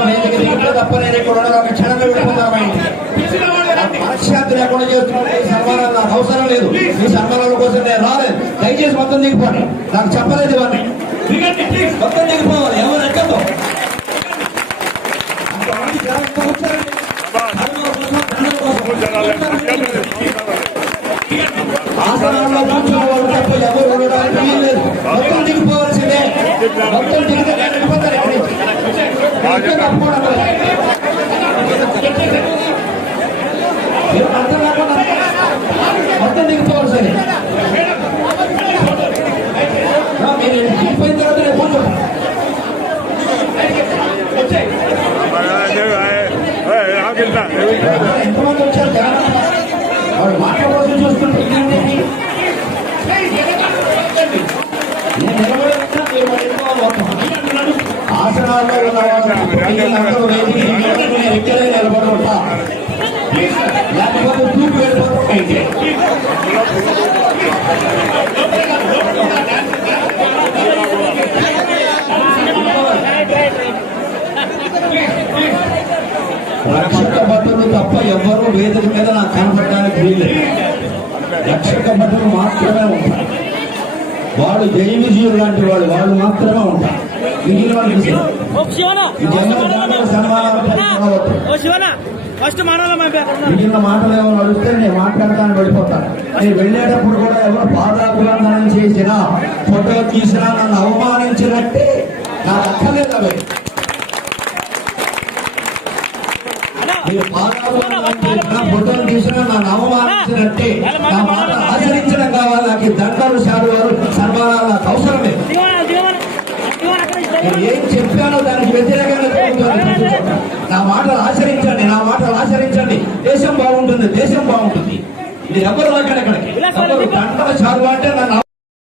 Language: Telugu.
వేదిక దిగితే తప్ప నేను ఇక్కడ. ఒక క్షణంలో వెళ్ళిపోతాను మా ఇంటికి. మనశ్శాంతి లేకుండా చేస్తున్నాడు ఈ సన్మానం నాకు అవసరం లేదు. ఈ సన్మానాల కోసం నేను రాలేదు దయచేసి మొత్తం దిగిపోండి. నాకు చెప్పలేదు ఇవన్నీ. మొత్తం దిగిపోవాలి. ఎవరు ఎక్కదు? అంతమంది జనంతో వచ్చారండి. సన్మానం కోసం, దండల కోసం. ఆసనాల్లో కూర్చున్న వాళ్ళు తప్ప ఎవరు ఉండడానికి వీల్లేదు మొత్తం దిగిపోవాల్సిందే మొత్తం దిగితే నేను వెళ్ళిపోతాను ఇక్కడి నుంచి. మొత్తం తప్పకుండా మీరు అర్థం లేకుండా మొత్తం దిగిపోవాల్సిందే ఆ, మీరు దిగిపోయిన తర్వాత నేను కూర్చోండి ఎంతమంది వచ్చారు జనం వాడు మాట కోసం చూస్తుంటే నేను మీరు ఆసనాల్లో ఉన్న వాళ్ళందరూ లేకపోతే రక్షక భటులు తప్ప ఎవ్వరూ వేదిక మీద నాకు కనపడడానికి వీల్లేదు. రక్షక భటులు మాత్రమే ఉంటారు. వాడు జయ విజయులు లాంటి వాళ్ళు వాళ్ళు మాత్రమే ఉంటారు. మిగిలిన వాళ్ళు మాటలు ఏమైనా అడిగితే నేను మాట్లాడతాను వెళ్ళిపోతాను నేను వెళ్ళేటప్పుడు కూడా ఎవరు పాదాభివందనం చేసినా ఫోటో తీసినా నన్ను అవమానించినట్టే నాకు అక్కర్లేదు ఫోటోలు తీసినా నన్ను అవమానించినట్టే నా మాట ఆచరించడం కావాలి నాకు దండలు శాలువారు సన్మానాలు నాకు అవసరం లేదు దిగవన దిగవన దిగవన అక్కడ నేను ఏం చెప్పానో దానికి వ్యతిరేకంగా. నా మాటలు ఆచరించండి నా మాటలు ఆచరించండి. దేశం బాగుంటుంది దేశం బాగుంటుంది. మీరు ఎవరు రాకండి ఇక్కడికి ఎవరు దండల చాలు అంటే నన్ను